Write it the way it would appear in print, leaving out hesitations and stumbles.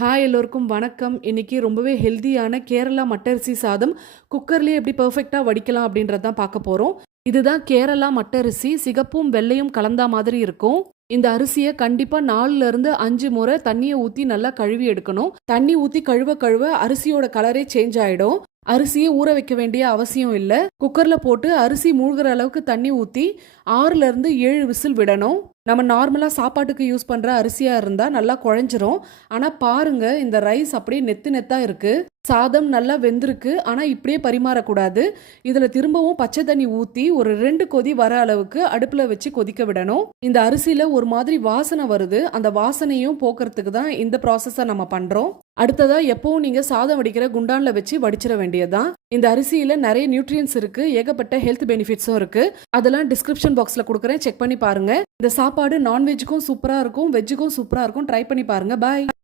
Hi எல்லோருக்கும் வணக்கம். இன்னைக்கு ரொம்பவே ஹெல்தியான கேரளா மட்டரிசி சாதம் குக்கர்லேயே எப்படி பர்ஃபெக்டாக வடிக்கலாம் அப்படின்றது தான் பார்க்க போகிறோம். இதுதான் கேரளா மட்டரிசி. சிகப்பும் வெள்ளையும் கலந்தா மாதிரி இருக்கும். இந்த அரிசியை கண்டிப்பாக 4ல இருந்து 5 முறை தண்ணியை ஊற்றி நல்லா கழுவி எடுக்கணும். தண்ணி ஊற்றி கழுவ கழுவ அரிசியோட கலரே சேஞ்ச் ஆகிடும். அரிசியை ஊற வைக்க வேண்டிய அவசியம் இல்லை. குக்கரில் போட்டு அரிசி மூழ்கிற அளவுக்கு தண்ணி ஊற்றி 6ல இருந்து 7 விசில் விடணும். நம்ம நார்மலாக சாப்பாட்டுக்கு யூஸ் பண்ணுற அரிசியாக இருந்தால் நல்லா குழஞ்சிரும். ஆனால் பாருங்க, இந்த ரைஸ் அப்படியே நெத்து நெத்தாக இருக்குது. சாதம் நல்லா வெந்திருக்கு. ஆனால் இப்படியே பரிமாறக்கூடாது. இதில் திரும்பவும் பச்சை தண்ணி ஊற்றி ஒரு 2 கொதி வர அளவுக்கு அடுப்பில் வச்சு கொதிக்க விடணும். இந்த அரிசியில் ஒரு மாதிரி வாசனை வருது. அந்த வாசனையும் போக்குறதுக்கு தான் இந்த ப்ராசஸை நம்ம பண்ணுறோம். அடுத்ததாக எப்பவும் நீங்கள் சாதம் வடிக்கிற குண்டானில் வச்சு வடிச்சிட வேண்டியதுதான். இந்த அரிசியில் நிறைய நியூட்ரியன்ஸ் இருக்குது. ஏகப்பட்ட ஹெல்த் பெனிஃபிட்ஸும் இருக்குது. அதெல்லாம் டிஸ்கிரிப்ஷன் பாக்ஸில் கொடுக்குறேன், செக் பண்ணி பாருங்கள். இந்த சாப்பாடு நான்வெஜ்ஜுக்கும் சூப்பராக இருக்கும், வெஜ்ஜுக்கும் சூப்பராக இருக்கும். ட்ரை பண்ணி பாருங்கள். பாய்.